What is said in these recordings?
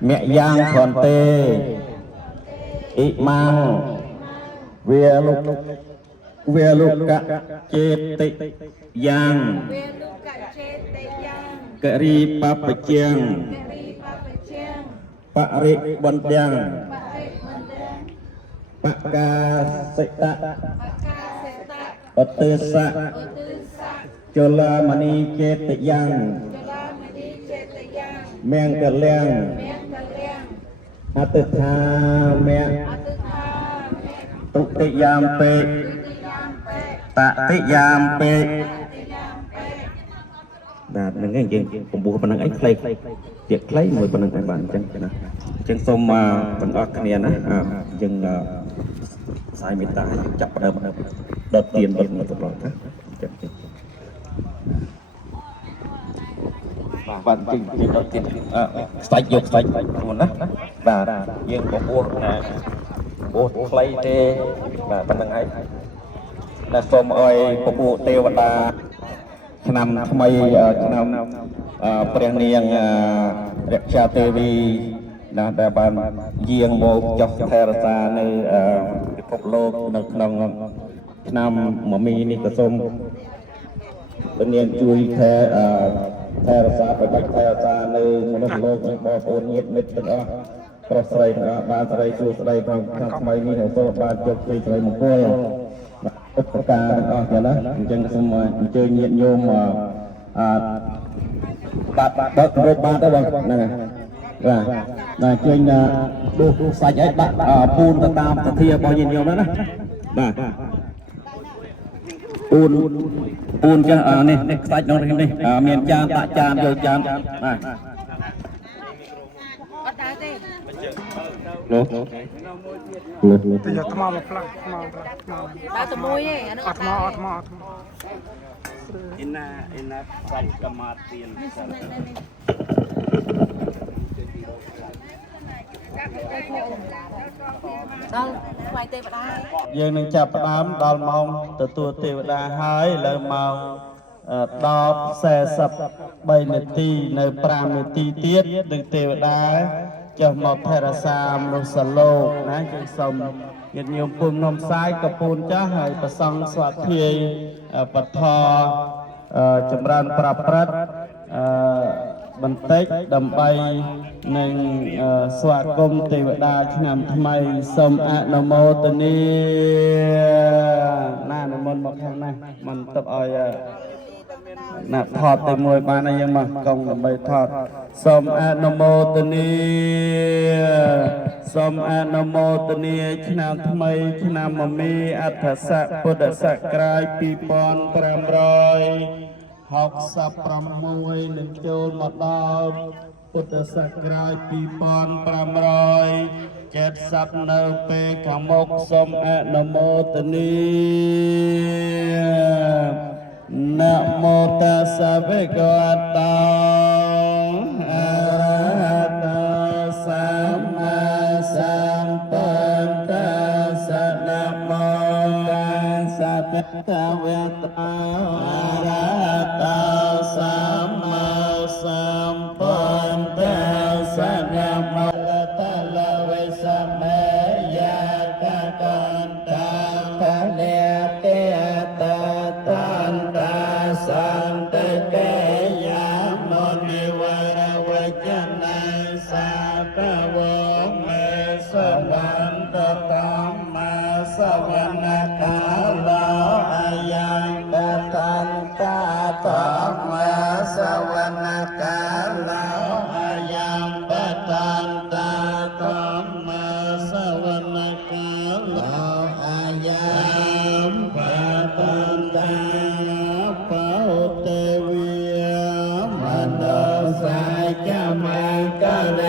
mẹ giang còn tê ít mang về lúc cả chết tị giang cái ri pa chiang pa ri bần giang pa ca sệ ta tư sa chola mani chết tị giang mèng cờ leng Ati tha mẹ tụ tị yam pe tạ tị yam pe đạt là cái gì cũng buộc phần năng ấy play việc lấy mười phần năng các bạn chân cái nào chân xôm mà phần óc cái này á chân sai mít ta chặt vào đâu đợt tiền đợt một tập rồi bạn chỉnh tiền đợt tiền sạch dục sạch luôn đó và riêng có buộc play tê và phần năng ấy là xôm ơi phục vụ tiêu và ta năm thay năm prang niang rạc cha TV đã bàn riêng một chọc theo ra nơi phục lô được nông năm mà mi ni có xôm bên niang chui theo ra phải bạch theo ra nơi một lô có ôn nhiệt mít đó có sợi ba sợi chu sợi bằng thay ni theo số ba chục sợi một cô tất cả đó là chân xong chơi nhiệt nhôm mà bát đó vâng này là chơi đồ sạch ấy bát pun tam thia bao nhiêu nhiều đó nè pun cho này sạch nó đây miền chan tạ chan vô chan này lố bây giờ thầm một phật đã từ môi ấy thầm ina sạch kematian đâu ngoài tây vào đây យើងនឹងចាប់ផ្ដើមដល់ម៉ោងទទួលទេវតាហើយលើម៉ោង10:43នាទីនៅ5នាទីទៀតនឹងទេវតាចុះមកថែរក្សាមនុស្សលោកណាយើងសូមញាតិញោមពុំនំសាយក៏ពូនចាស់ហើយប្រសង់ស្វាធ្យាយបធចម្រើនប្រព្រឹត្តបន្តិចដើម្បីនឹងស្វាគមន៍ទេវតាឆ្នាំថ្មីសូមអនុមោទនាណានិមន្តមកខាងនេះមិនទៅឲ្យណាថតទៅមួយបានហើយយើងមកកង់ដើម្បីថតសូមអនុមោទនាសូមអនុមោទនាឆ្នាំថ្មីឆ្នាំមមីអដ្ឋស័កពុទ្ធសករាជ2566នឹងចូលមកដល់ពុទ្ធសករាជ2570នៅពេលខាងមុខសូមអនុមោទនាนะโมตัสสะภะคะวะโตอะระหะโตสัมมาสัมพุทธัสสะนะโมตัสสะภะคะวะโตอะระหะโตสัมมาสัมพุทธัสสะนะโมตะละเวสะเมยะกะกันตังภะเลเตตะตันตาสันตะเกยามนิวรวัจนังสัพพะวงเมสวันตตัมมาสวนาคาลาอายังตะตันตาตัมมาสวนาคาลาอายังตะตันตาตัมมาสวนาคาลาอายังตะตันตาเป้าเตวีมโนสายจามังกะเล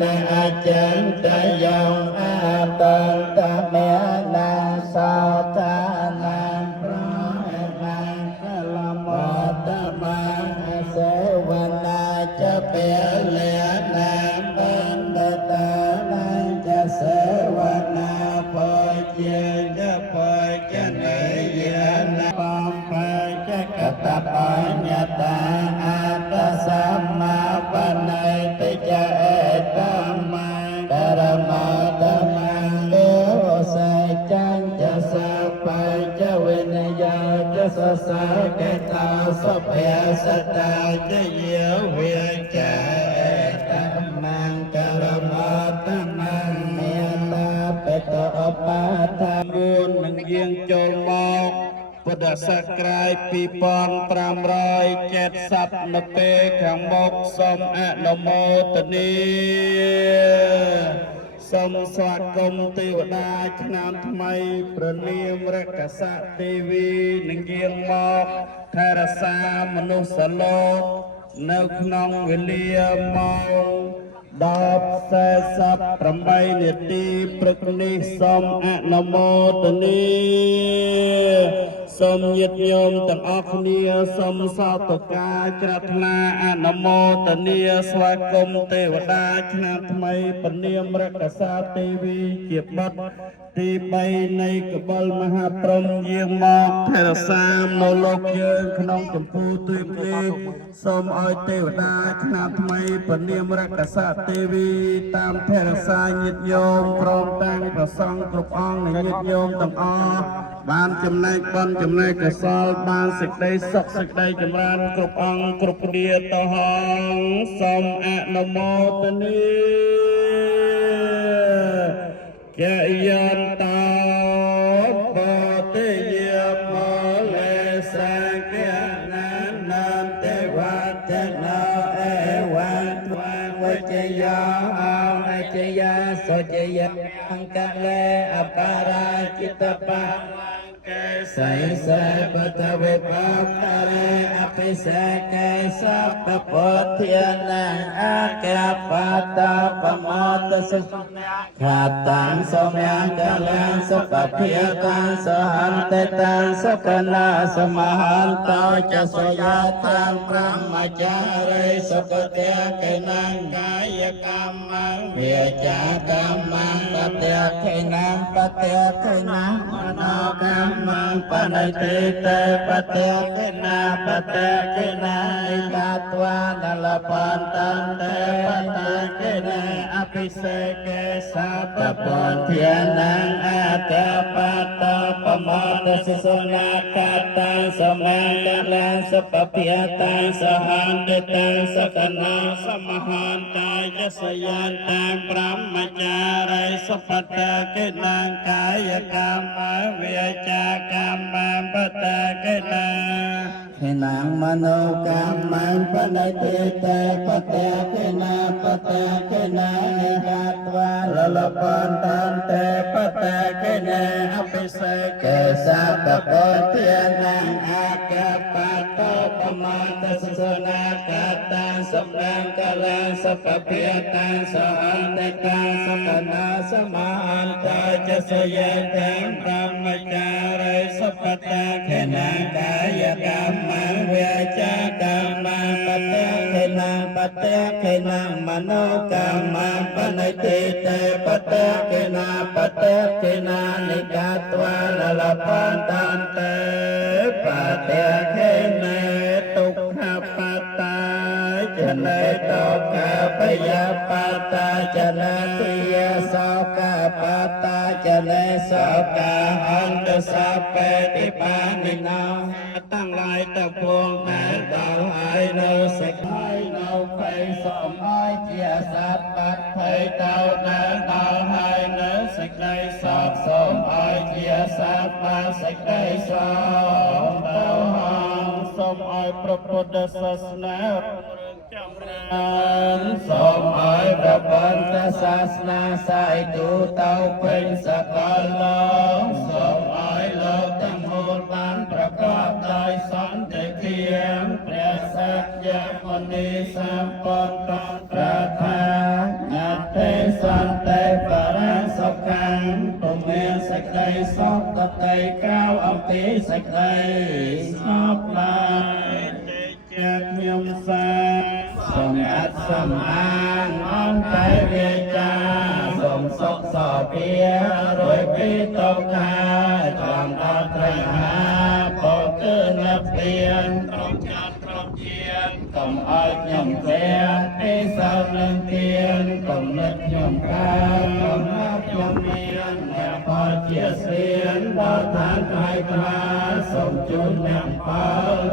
นะอาจันตยองอาตันตะเมนะสาตานังพระนังกะละโมตะมังเสวนาจะเปเลนะบันเดตานังจะเสวนาปอยเจจะปอยจะเนยนะปอมไปจะกตปัญญาตาอัตสัมมาปนัยติจะเอตัม សសើកេតោសុភយសតាជយាវិចាតមង្គលមតមមេតាបេតអបាថាមុននឹងយាងចូលមកពុទ្ធសករាជ2570នៅពេលខាងមុខសូមអនុមោទនាសូមស្វាគមន៍ទេវតាឆ្នាំថ្មីព្រះនាមរក្សៈទេវីនឹងយាងមកថែរក្សាមនុស្សលោកនៅក្នុងវេលាម៉ោង10:48នាទីព្រឹកនេះសូមអនុមោទនាសូមញាតិញោមទាំងអស់គ្នាសូមសោតកាច្រថ្នាអនុមោទនាស្វាគមន៍ទេវតាឆ្នាំថ្មីព្រះនាមរក្សៈទេវីជាបុត្រទី3នៃកបិលមហាព្រហ្មយាងមកថែរក្សានៅលោកយើងក្នុងចម្ពោះទ្វីបនេះសូមឲ្យទេវតាឆ្នាំថ្មីព្រះនាមរក្សៈទេវីតាមថែរក្សាញាតិញោមព្រមទាំងព្រះសង្ឃគ្រប់អង្គនិងញាតិញោមទាំងអស់បានចំណែកបុណ្យចំណែកកុសលបានសេចក្តីសុខសេចក្តីចម្រើនគ្រប់អង្គគ្រប់គ្នាតហងសូមអនុមោទនាកយន្តោបតិយមលេសាគនានាទេវតនោអេវន្ទវជយោអជយាសុជយអង្គលេអបរាជិតបាសៃសេបតវេបករេអភិសេកេសពពុទ្ធានាអកបតបមតសុខាតាំសោមាកលាសុខភិតាំសហន្តតាំសុខនាសមហន្តោចសយាតាំប្រមចារិសុខតេកេណាំកាយកម្មវិចាកម្មបតេកេណាំបតេកេណាំមនោកម្មបនិតិតេបតេកេណាបតេកេណាឥកាត្វានលបន្តន្តេបតេកេណាអភិសេកេសាបពុទ្ធានាអតបតបមតសិសុនាកតាសមាកលាសុពភិតាសហន្តតាសកណាសមហន្តាយសយានតាប្រមចារិសុបតេកេណាកាយកម្មវិចាកម្មបតេកេណាខេណាមនោកម្មបនិតិតេបតេកេណាបតេកេណានិកាត្វាលលបន្តន្តេបតេកេណាអភិសេកេសាបពុទ្ធានាអកបតបមតសិសុនាកតាសម្ដងកលាសពភិតាសហន្តតាសកណាសមហន្តចសយេតាប្រមចារិសុបតេកេណាកាយកម្មវិចាកម្មបតេកេណាបតេកេណាមនោកម្មបនិតិតេបតេកេណាបតេកេណានិកាត្វាលលបន្តន្តេបតេកេណាទុក្ខបតាចនេតុក្ខបយបតាចនេតិយសោកបតាចនេសោកាអន្តសបេតិបានិណោទាំងឡាយទៅពងដែលដល់ហើយនៅសេចក្ដីនៅភ័យសូមឲ្យជាសត្វបាត់ភ័យទៅដែលដល់ហើយនៅសេចក្ដីសោកសូមឲ្យជាសត្វបាត់សេចក្ដីសោកទៅហងសូមឲ្យព្រះពុទ្ធសាសនាចម្រើនសូមឲ្យព្រះពុទ្ធសាសនាសាយទូទៅពេញសកលលោកសូមឲ្យលោកទាំងមូលបានប្រកបដោយសន្តិភាពព្រះសក្យមុនីសម្ពុទ្ធប្រាថាញត្តិសន្តិបរិសុខੰពុំមានសេចក្តីសុខដតីក្រៅអំពីសេចក្តីស្ងប់ឡើយជាខ្ញុំសាសូមអត្តសម្អាងអង្គតែវាចាសូមសុខសភារួយពីទុក្ខាចំដល់ត្រៃមហាពុទ្ធនិព្វានត្រង់ចាត់ត្រង់ជាកុំ มอ้อยยมเสียที่เศร้าเรื่องเตียนกมเล็ดยมกายยมนับยมเมียนแม่พอเจียเสียนดาวทานไทยกลาสมจุนยังเป้า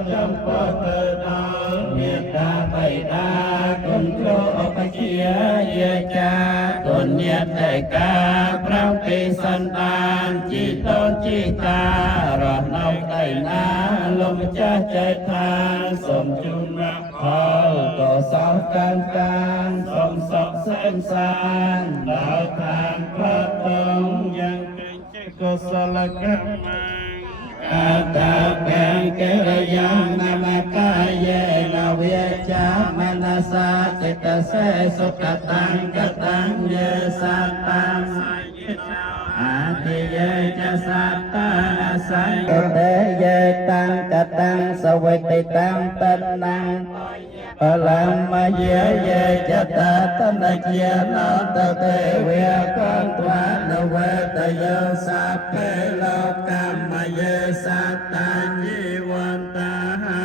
จำปอเตอร์ดาวเมียตาไปดาคนโลออกเชียเยจากนเนียแต่กาพระปีสันตานจีตนจีตารอเนาไตนาลมจะใจทานสมจุนรักพอก็สาวการสมสอกเส้นสานดาวทางพระตงยังเป็นเจกุศลกรรมังอาตาแกงเกรยังนามกายเยนาเวียจามนาสาจิตเสสุขตังกตังเยสัตตังอาทิเยจะสัตตาสังกเตเยตังกตังสวัยติตังตันนังพลังมาเยเยจะตาตันเจียนอตเตเวียกังตวานเวตโยสัพเพโลกามมาเยสัตตาจีวันตาหา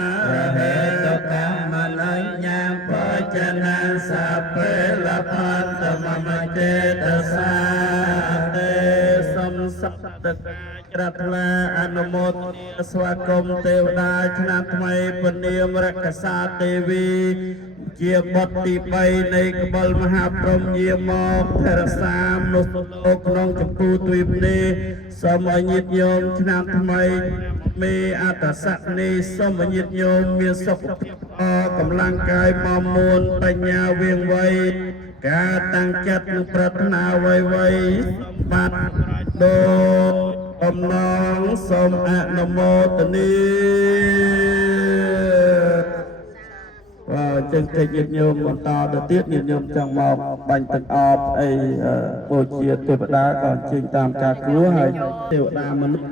เหตุกรรมลอยยามพจนาสัพเพละพันตมมเจตสาเตสมสัตตะกรัตลาอนุโมทนาสวากรมเทวดาชนะทไมปนิยมรักษาเทวีเจียบทติไปในกบลมหาพรหมเยี่ยมอกเทรสามนุสโลกน้องจมพูทวีปนี้สมัยยิดโยมชนะทไมมีอัตสักนีสมัยยิดโยมมีสุขภากำลังกายมอมมูลปัญญาเวียงไวการตั้งจัดปรารถนาไว้บัดโดกำนองสมอนุโมทนีว่าจึงจะยินโยมបន្តទៅទៀតញាតិញោមចង់មកបាញ់ទឹកអបអីបូជាទេវតាក៏ជិញតាមការគួរហើយទេវតាមនុស្ស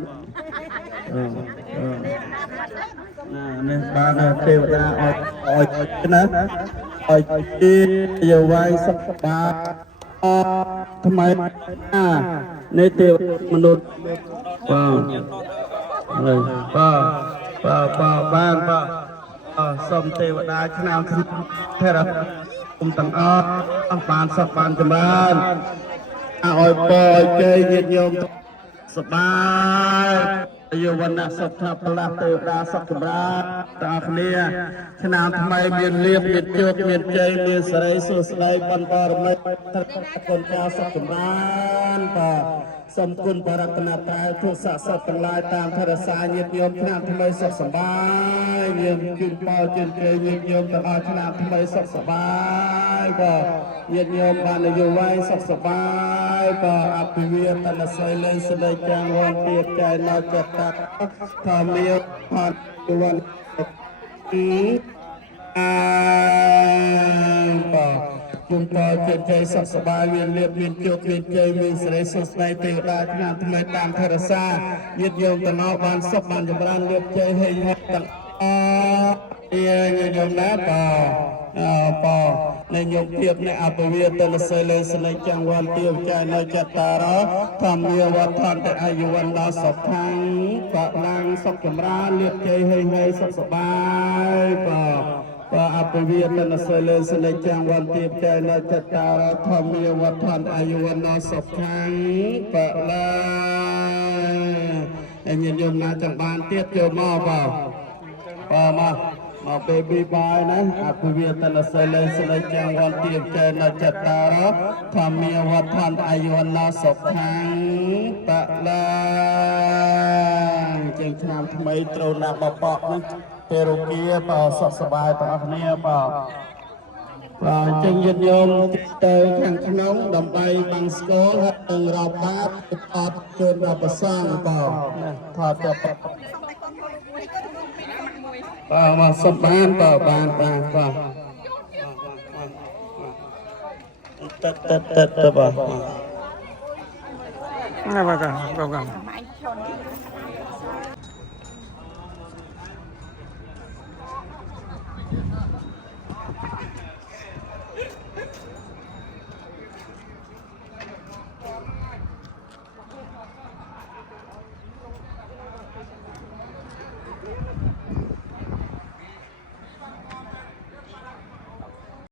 នេះបានទេវតាឲ្យណាឲ្យទីយវាយសុខបាទថ្មីនៃទេវមនុស្សបានសូមទេវតាឆ្នាំថេរគុំទាំងអស់បានសុខបានចម្រើនឲ្យពរឲ្យជ័យញាតិញោមសប្បាយយោវណ្ណៈសុខថាផ្លាស់ទេវតាសុខចម្រើនទាំងគ្នាឆ្នាំថ្មីមានលៀបមានជោគមានជ័យមានសិរីសួស្តីបន្តរំលឹកត្រកកូនចៅសុខចម្រើនបាទសូមគុណបរតនត្រ័យทุกស័ក្តិសិទ្ធិទាំងឡាយតាមធរសាញាតិញោមឆ្នាំថ្មីសុខសប្បាយញាតិជូនពរជូនជ័យញាតិញោមទាំងអស់ឆ្នាំថ្មីសុខសប្បាយបាទញាតិញោមបានអាយុវែងសុខសប្បាយបាទអភិវាទនសិលលេងស្ដីចាំងវន្តទៀតចែកនៅចិត្តតាធម្មមានផាត់ជីវ័នបាទគុំតជ័យសុខសប្បាយមានលៀបមានជោគមានជ័យមានសិរីសុខស្ដីទេវតាឆ្នាំថ្មីតាមធរសាញាតិញោមទាំងអស់បានសុខបានចម្រើនលៀបជ័យហេងហែទាំងអស់ញាតិញោមណាបាទនៃញោមភាពនៃអភិវាទនសិលលេងស្ដីចាំងវន្តទៀតចែកនៅចិត្តតារធម្មមានវត្តន្តិអាយុវណ្ណសុខខាងបលាងសុខចម្រើនលៀបជ័យហេងហែសុខសប្បាយបាទអភិវាទនសិលលេងស្ដីចាំងវន្តទៀតចែកនៅចិត្តតារធម្មមានវត្តន្តិអាយុវណ្ណសុខខាងបលាងញាតិញោមណាចង់បានទៀតចូលមកបាទមក baby boy ណាអភិវាទនសិលលេងស្ដីចាំងវន្តទៀតចែកនៅចិត្តតារធម្មមានវត្តន្តិអាយុវណ្ណសុខខាងបលាងជាងឆ្នាំថ្មីត្រូវណាបបកនេះទេរុគាបើសុខសប្បាយទាំងអស់គ្នាបាទចឹងញាតិញោមទៅខាងក្នុងដើម្បីបាំងស្គរហើយនឹងរកបាតអត់ជូនដល់ប្រសងបាទថតទៅមកសុំបានបានបាទតើបាទ Nggak bakal.